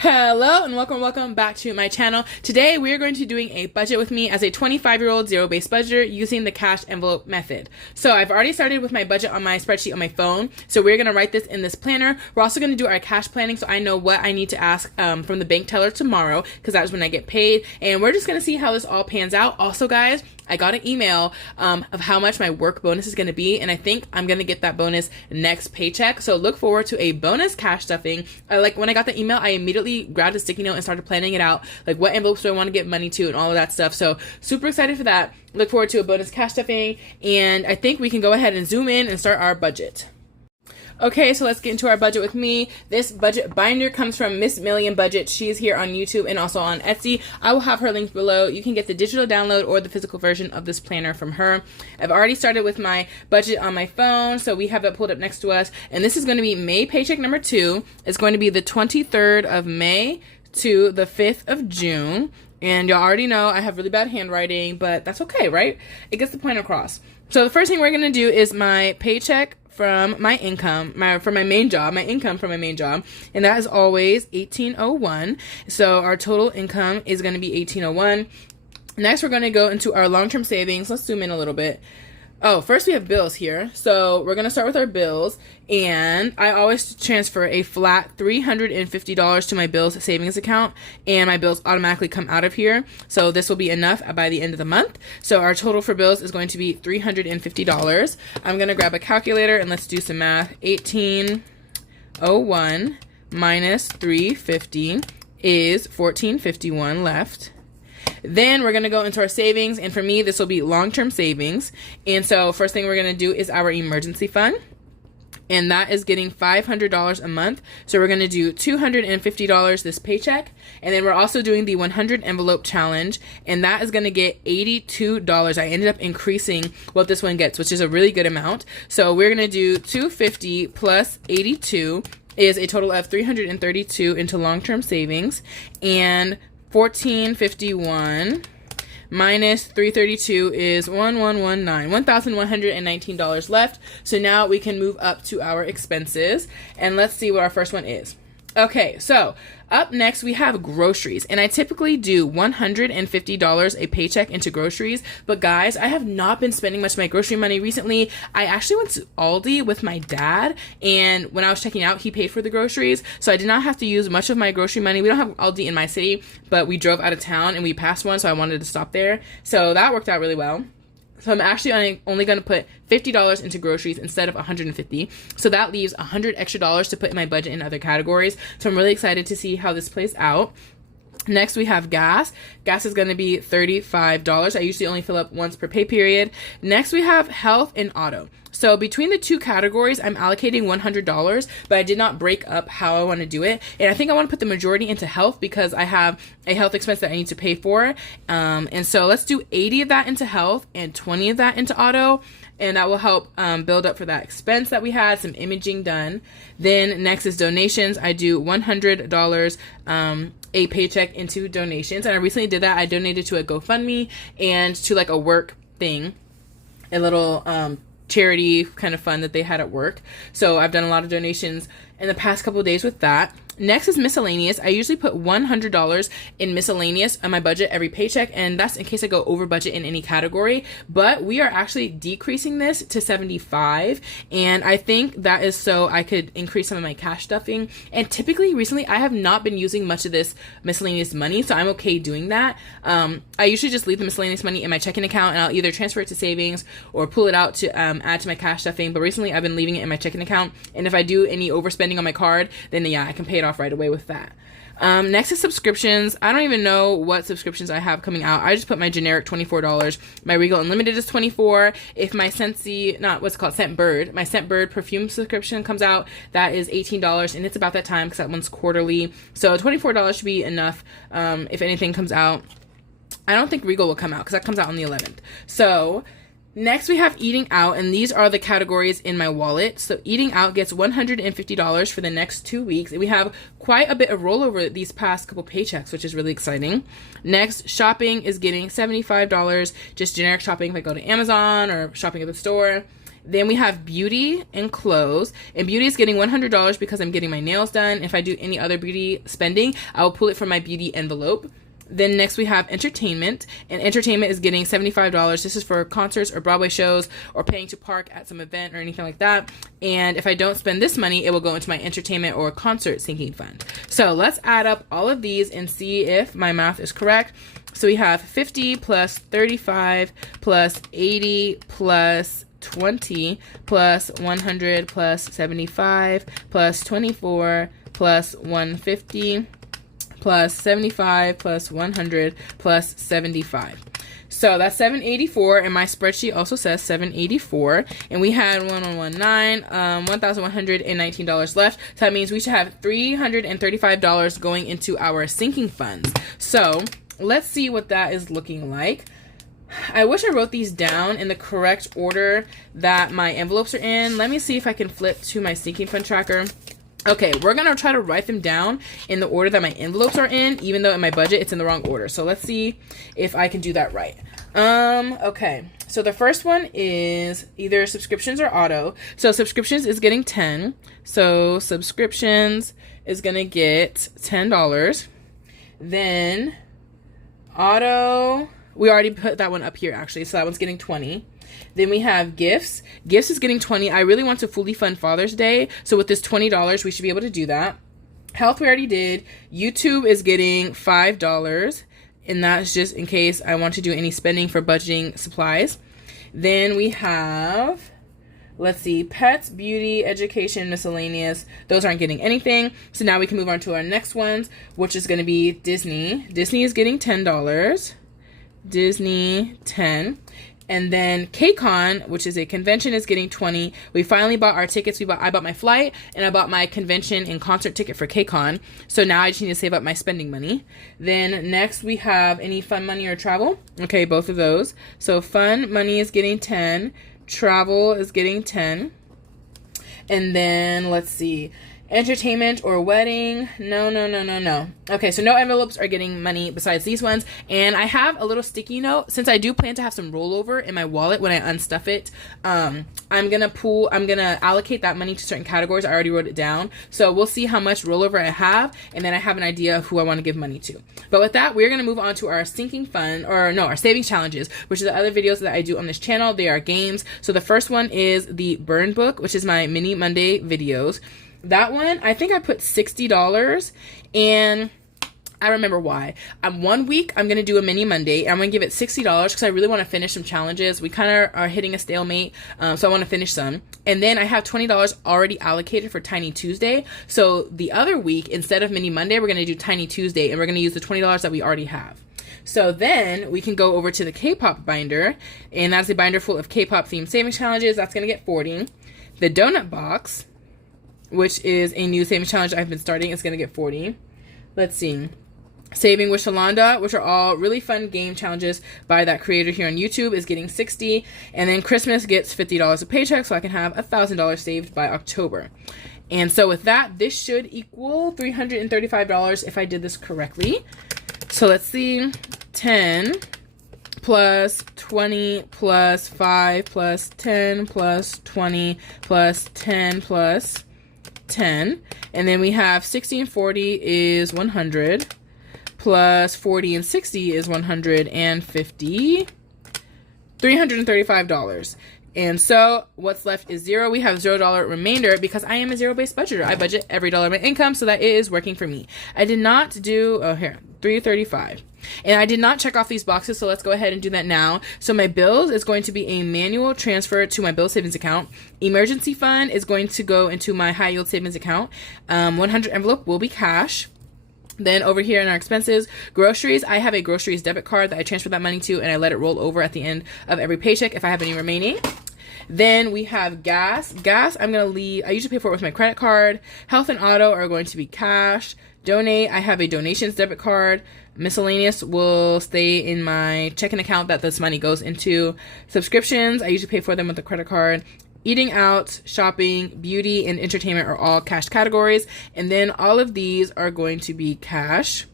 Hello and welcome back to my channel. Today we are going to be doing a budget with me as a 25-year-old zero-based budgeter using the cash envelope method. So I've already started with my budget on my spreadsheet on my phone. So we're going to write this in this planner. We're also going to do our cash planning so I know what I need to ask from the bank teller tomorrow, because that's when I get paid. And we're just going to see how this all pans out. Also, guys, I got an email of how much my work bonus is going to be, and I think I'm going to get that bonus next paycheck. So look forward to a bonus cash stuffing. When I got the email, I immediately grabbed a sticky note and started planning it out, like what envelopes do I want to give money to and all of that stuff. So super excited for that. Look forward to a bonus cash stuffing, and I think we can go ahead and zoom in and start our budget. Okay, so let's get into our budget with me. This budget binder comes from Miss Million Budget. She's here on YouTube and also on Etsy. I will have her linked below. You can get the digital download or the physical version of this planner from her. I've already started with my budget on my phone, so we have it pulled up next to us. And this is going to be May paycheck number 2. It's going to be the 23rd of May to the 5th of June. And y'all already know I have really bad handwriting, but that's okay, right? It gets the point across. So the first thing we're going to do is my paycheck from my income, from my main job, my income from my main job, and that is always 1801. So our total income is going to be 1801. Next, we're going to go into our long-term savings. Let's zoom in a little bit. Oh, first we have bills here. So we're going to start with our bills, and I always transfer a flat $350 to my bills savings account, and my bills automatically come out of here. So this will be enough by the end of the month. So our total for bills is going to be $350. I'm going to grab a calculator and let's do some math. 1801 minus 350 is 1451 left. Then we're going to go into our savings, and for me, this will be long-term savings. And so first thing we're going to do is our emergency fund, and that is getting $500 a month. So we're going to do $250 this paycheck, and then we're also doing the 100 envelope challenge, and that is going to get $82. I ended up increasing what this one gets, which is a really good amount. So we're going to do $250 plus 82 is a total of $332 into long-term savings, and 1451 minus 332 is $1,119 left. So now we can move up to our expenses, and let's see what our first one is. Okay, so up next we have groceries, and I typically do $150 a paycheck into groceries, but guys, I have not been spending much of my grocery money recently. I actually went to Aldi with my dad, and when I was checking out, he paid for the groceries, so I did not have to use much of my grocery money. We don't have Aldi in my city, but we drove out of town and we passed one, so I wanted to stop there, so that worked out really well. So I'm actually only going to put $50 into groceries instead of $150. So that leaves $100 extra to put in my budget in other categories. So I'm really excited to see how this plays out. Next, we have gas. Gas is going to be $35. I usually only fill up once per pay period. Next, we have health and auto. So between the two categories, I'm allocating $100, but I did not break up how I want to do it. And I think I want to put the majority into health because I have a health expense that I need to pay for. And so let's do 80 of that into health and 20 of that into auto. And that will help build up for that expense that we had, some imaging done. Then next is donations. I do $100 a paycheck into donations. And I recently did that. I donated to a GoFundMe and to like a work thing, a little charity kind of fund that they had at work. So I've done a lot of donations in the past couple of days with that. Next is miscellaneous. I usually put $100 in miscellaneous on my budget every paycheck, and that's in case I go over budget in any category. But we are actually decreasing this to $75, and I think that is so I could increase some of my cash stuffing. And typically, recently, I have not been using much of this miscellaneous money, so I'm okay doing that. I usually just leave the miscellaneous money in my checking account, and I'll either transfer it to savings or pull it out to add to my cash stuffing. But recently, I've been leaving it in my checking account, and if I do any overspending on my card, then yeah, I can pay it off right away with that. Next is subscriptions. I don't even know what subscriptions I have coming out. I just put my generic $24. My Regal Unlimited is $24. If my Scentsy, Scentbird, my Scentbird perfume subscription comes out, that is $18, and it's about that time because that one's quarterly. So $24 should be enough if anything comes out. I don't think Regal will come out because that comes out on the 11th. So next, we have eating out, and these are the categories in my wallet. So eating out gets $150 for the next 2 weeks, and we have quite a bit of rollover these past couple paychecks, which is really exciting. Next, shopping is getting $75, just generic shopping if I go to Amazon or shopping at the store. Then we have beauty and clothes. And beauty is getting $100 because I'm getting my nails done. If I do any other beauty spending, I will pull it from my beauty envelope. Then next we have entertainment, and entertainment is getting $75. This is for concerts or Broadway shows or paying to park at some event or anything like that. And if I don't spend this money, it will go into my entertainment or concert sinking fund. So let's add up all of these and see if my math is correct. So we have 50 plus 35 plus 80 plus 20 plus 100 plus 75 plus 24 plus 150 plus 75 plus 100 plus 75. So that's 784, and my spreadsheet also says 784, and we had $1,119 left. So that means we should have $335 going into our sinking funds. So let's see what that is looking like. I wish I wrote these down in the correct order that my envelopes are in. Let me see if I can flip to my sinking fund tracker. Okay, we're gonna try to write them down in the order that my envelopes are in, even though in my budget it's in the wrong order. So let's see if I can do that right. Okay, so the first one is either subscriptions or auto. So subscriptions is getting 10. So subscriptions is gonna get $10. Then auto, we already put that one up here actually, so that one's getting 20. Then we have gifts. Gifts is getting 20. I really want to fully fund Father's Day, so with this $20, we should be able to do that. Health we already did. YouTube is getting $5, and that's just in case I want to do any spending for budgeting supplies. Then we have, let's see, pets, beauty, education, miscellaneous. Those aren't getting anything. So now we can move on to our next ones, which is going to be Disney. Disney is getting $10. Disney, 10. And then KCON, which is a convention, is getting 20. We finally bought our tickets. I bought my flight, and I bought my convention and concert ticket for KCON. So now I just need to save up my spending money. Then next we have any fun money or travel. Okay, both of those. So fun money is getting 10. Travel is getting 10. And then let's see. Entertainment or wedding, no. Okay, so no envelopes are getting money besides these ones. And I have a little sticky note, since I do plan to have some rollover in my wallet when I unstuff it. I'm gonna allocate that money to certain categories. I already wrote it down, so we'll see how much rollover I have, and then I have an idea of who I want to give money to. But with that, we're gonna move on to our sinking fund, or no, our savings challenges, which are the other videos that I do on this channel. They are games. So the first one is the burn book, which is my mini Monday videos. That one, I think I put $60, and I remember why. 1 week, I'm going to do a mini Monday. I'm going to give it $60 because I really want to finish some challenges. We kind of are hitting a stalemate, so I want to finish some. And then I have $20 already allocated for Tiny Tuesday. So the other week, instead of mini Monday, we're going to do Tiny Tuesday, and we're going to use the $20 that we already have. So then we can go over to the K-pop binder, and that's a binder full of K-pop themed savings challenges. That's going to get 40. The donut box, which is a new savings challenge I've been starting, is going to get 40. Let's see. Saving with Shalonda, which are all really fun game challenges by that creator here on YouTube, is getting 60. And then Christmas gets $50 a paycheck, so I can have $1,000 saved by October. And so with that, this should equal $335 if I did this correctly. So let's see. 10 plus 20 plus 5 plus 10 plus 20 plus 10 plus 10, and then we have 60 and 40 is 100, plus 40 and 60 is 150, $335. And so what's left is zero. We have $0 remainder because I am a zero-based budgeter. I budget every dollar of my income, so that is working for me. I did not do, oh here, $335. And I did not check off these boxes, so let's go ahead and do that now. So my bills is going to be a manual transfer to my bill savings account. Emergency fund is going to go into my high yield savings account. 100 envelope will be cash. Then over here in our expenses, groceries, I have a groceries debit card that I transfer that money to, and I let it roll over at the end of every paycheck if I have any remaining. Then we have gas. Gas, I'm going to leave, I usually pay for it with my credit card. Health and auto are going to be cash. Donate, I have a donations debit card. Miscellaneous will stay in my checking account that this money goes into. Subscriptions, I usually pay for them with a credit card. Eating out, shopping, beauty, and entertainment are all cash categories. And then all of these are going to be cash.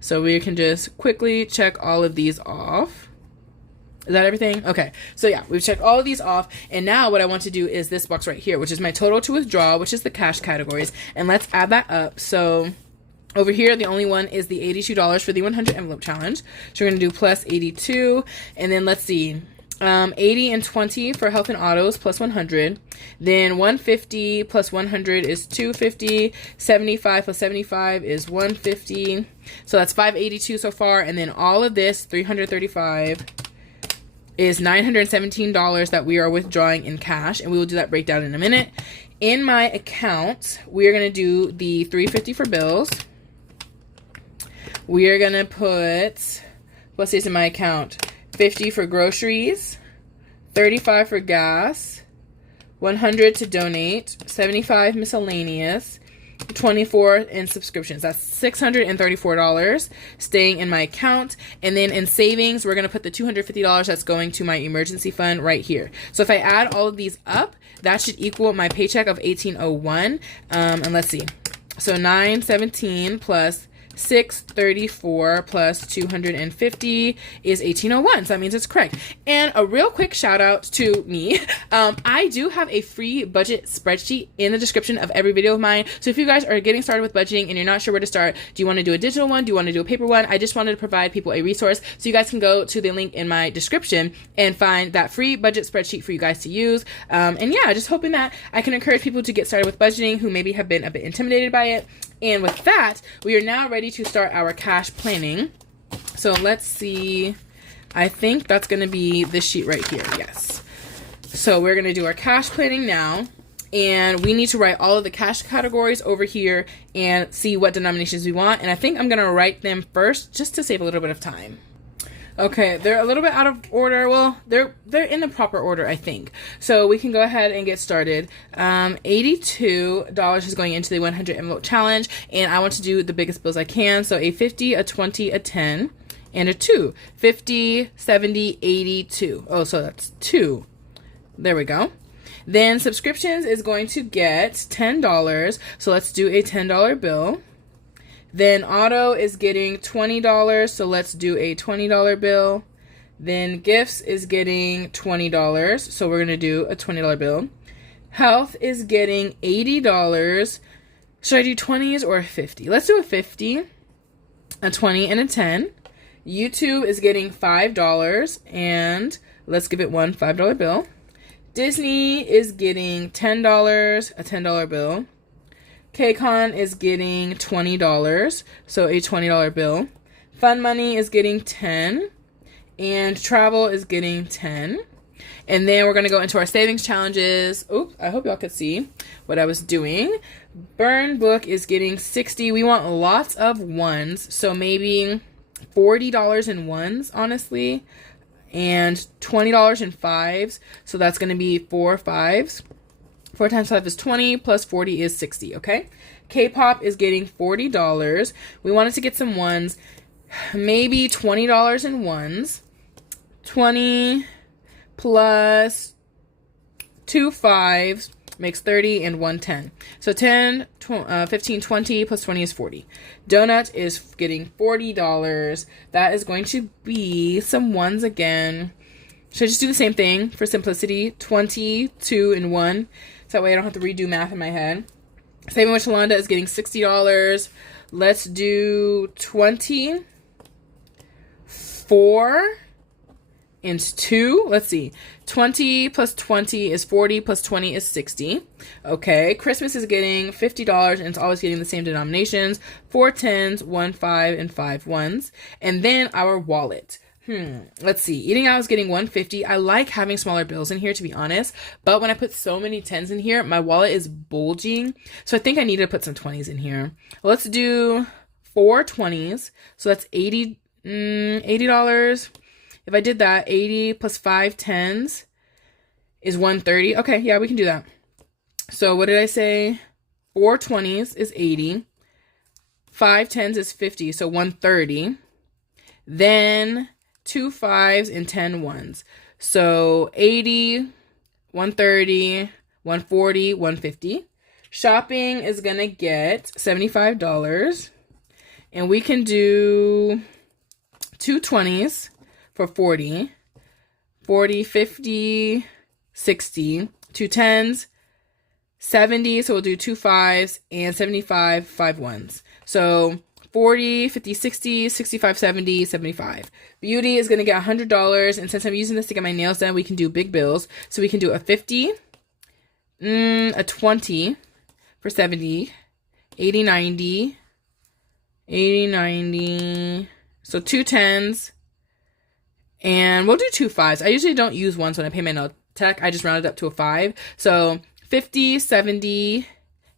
So we can just quickly check all of these off. Is that everything? Okay. So yeah, we've checked all of these off. And now what I want to do is this box right here, which is my total to withdraw, which is the cash categories. And let's add that up. So over here, the only one is the $82 for the 100 envelope challenge. So we're going to do plus 82. And then let's see. 80 and 20 for health and autos plus 100. Then 150 plus 100 is 250. 75 plus 75 is 150. So that's 582 so far. And then all of this, 335, is $917 that we are withdrawing in cash. And we will do that breakdown in a minute. In my account, we are going to do the 350 for bills. We are going to put, what's this in my account? 50 for groceries, 35 for gas, 100 to donate, 75 miscellaneous, 24 in subscriptions. That's $634 staying in my account. And then in savings, we're going to put the $250 that's going to my emergency fund right here. So if I add all of these up, that should equal my paycheck of $1,801. And let's see. So 917 plus 634 plus 250 is 1801. So that means it's correct. And a real quick shout out to me. I do have a free budget spreadsheet in the description of every video of mine. So if you guys are getting started with budgeting and you're not sure where to start, do you want to do a digital one? Do you want to do a paper one? I just wanted to provide people a resource so you guys can go to the link in my description and find that free budget spreadsheet for you guys to use. And yeah, just hoping that I can encourage people to get started with budgeting who maybe have been a bit intimidated by it. And with that, we are now ready to start our cash planning. So let's see. I think that's going to be this sheet right here. Yes. So we're going to do our cash planning now. And we need to write all of the cash categories over here and see what denominations we want. And I think I'm going to write them first just to save a little bit of time. Okay, they're a little bit out of order. Well, they're in the proper order, I think. So we can go ahead and get started. $82 is going into the 100 envelope challenge, and I want to do the biggest bills I can. So a 50, a 20, a 10, and a 2. 50, 70, 82. Oh, so that's 2. There we go. Then subscriptions is going to get $10. So let's do a $10 bill. Then auto is getting $20, so let's do a $20 bill. Then gifts is getting $20, so we're going to do a $20 bill. Health is getting $80. Should I do 20s or 50? Let's do a 50, a 20, and a 10. YouTube is getting $5, and let's give it one $5 bill. Disney is getting $10, a $10 bill. KCON is getting $20, so a $20 bill. Fun Money is getting 10, and travel is getting 10. And then we're going to go into our savings challenges. Oops, I hope y'all could see what I was doing. Burn Book is getting 60. We want lots of ones, so maybe $40 in ones, honestly, and $20 in fives, so that's going to be 4 fives. 4 times 5 is 20, plus 40 is 60, okay? K-pop is getting $40. We wanted to get some ones, maybe $20 in ones. 20 plus 2 fives makes 30 and 1 10. So 10, 15, 20 plus 20 is 40. Donut is getting $40. That is going to be some ones again. Should I just do the same thing for simplicity? 20, 2, and 1. So that way I don't have to redo math in my head. Saving with Shalonda is getting $60. Let's do 20, 4, and 2. Let's see. 20 plus 20 is 40, plus 20 is 60. Okay. Christmas is getting $50, and it's always getting the same denominations. 4 10s, 1 5, and 5 1s. And then our wallet. Let's see. Eating out is getting $150. I like having smaller bills in here, to be honest. But when I put so many 10s in here, my wallet is bulging. So I think I need to put some 20s in here. Let's do 4 20s. So that's $80. If I did that, 80 plus 5 10s is 130. Okay, yeah, we can do that. So what did I say? 4 20s is 80. 5 10s is 50, so 130. Then 2 5s and 10 1s. So 80, 130, 140, 150. Shopping is going to get $75. And we can do 2 20s for 40. 40, 50, 60, 2 10s, 70, so we'll do 2 5s, and 75, 5 1s. So 40, 50, 60, 65, 70, 75. Beauty is going to get $100, and since I'm using this to get my nails done, we can do big bills. So we can do a 50, a 20 for 70, 80, 90, 80, 90, so 2 10s, and we'll do 2 5s. I usually don't use ones when I pay my nail tech. I just round it up to a 5. So 50, 70,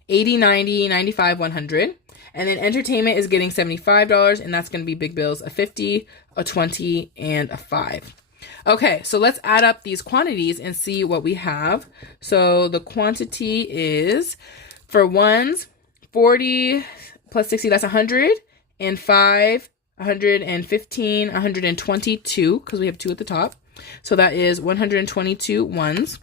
80, 90, 95, 100. And then entertainment is getting $75, and that's going to be big bills, a 50, a 20, and a 5. Okay, so let's add up these quantities and see what we have. So the quantity is, for ones, 40 plus 60, that's 100, and 5, 115, 122, because we have 2 at the top. So that is 122 ones.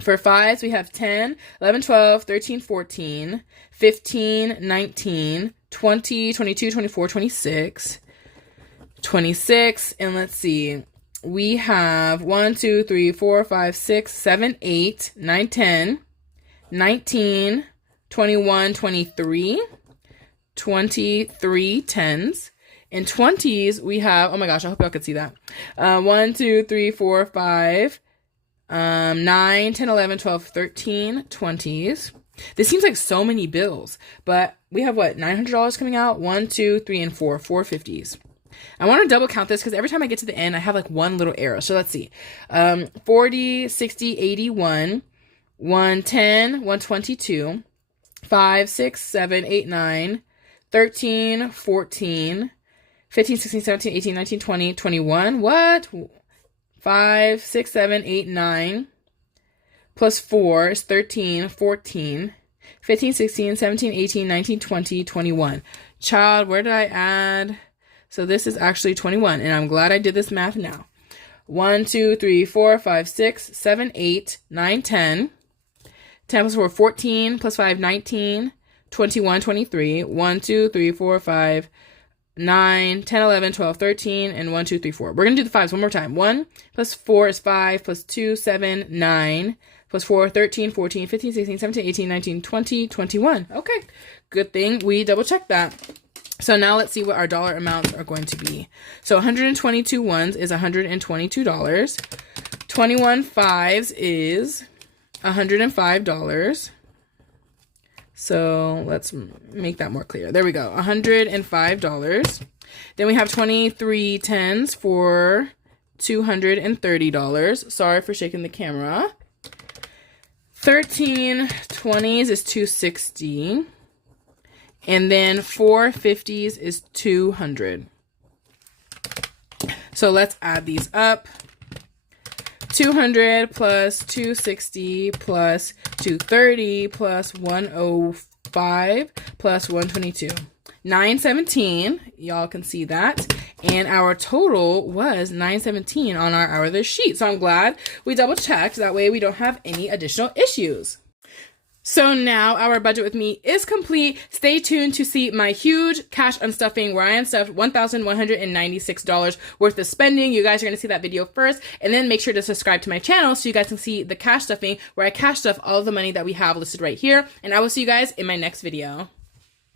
For 5s, we have 10, 11, 12, 13, 14, 15, 19, 20, 22, 24, 26, 26, and let's see. We have 1, 2, 3, 4, 5, 6, 7, 8, 9, 10, 19, 21, 23, 23 10s. In 20s, we have, oh my gosh, I hope y'all could see that. 1, 2, 3, 4, 5, 9, 10, 11, 12, 13 20s. This seems like so many bills, but we have what, $900 coming out? 1, 2, 3, and 4 50s. I want to double count this because every time I get to the end, I have like one little arrow. So let's see. 40, 60, 81, 110, 122, 5, 6, 7, 8, 9, 13, 14, 15, 16, 17, 18, 19, 20, 21. What? 5, 6, 7, 8, 9. Plus 4 is 13, 14, 15, 16, 17, 18, 19, 20, 21. Child, where did I add? So this is actually 21, and I'm glad I did this math now. 1, 2, 3, 4, 5, 6, 7, 8, 9, 10. 10 plus 4, 14, plus 5, 19, 21, 23. 1, 2, 3, 4, 5, 9, 10, 11, 12, 13, and 1, 2, 3, 4. We're going to do the 5s one more time. 1 plus 4 is 5, plus 2, 7, 9, plus 4, 13, 14, 15, 16, 17, 18, 19, 20, 21. Okay, good thing we double checked that. So now let's see what our dollar amounts are going to be. So 122 ones is $122. 21 5s is $105. So let's make that more clear. There we go, $105. Then we have 23 10s for $230. Sorry for shaking the camera. 13 20s is $260. And then 4 50s is $200. So let's add these up. 200 plus 260 plus 230 plus 105 plus 122. 917, y'all can see that. And our total was 917 on our hour of the sheet. So I'm glad we double checked. That way we don't have any additional issues. So now our budget with me is complete. Stay tuned to see my huge cash unstuffing where I unstuffed $1,196 worth of spending. You guys are going to see that video first, and then make sure to subscribe to my channel so you guys can see the cash stuffing where I cash stuff all of the money that we have listed right here. And I will see you guys in my next video.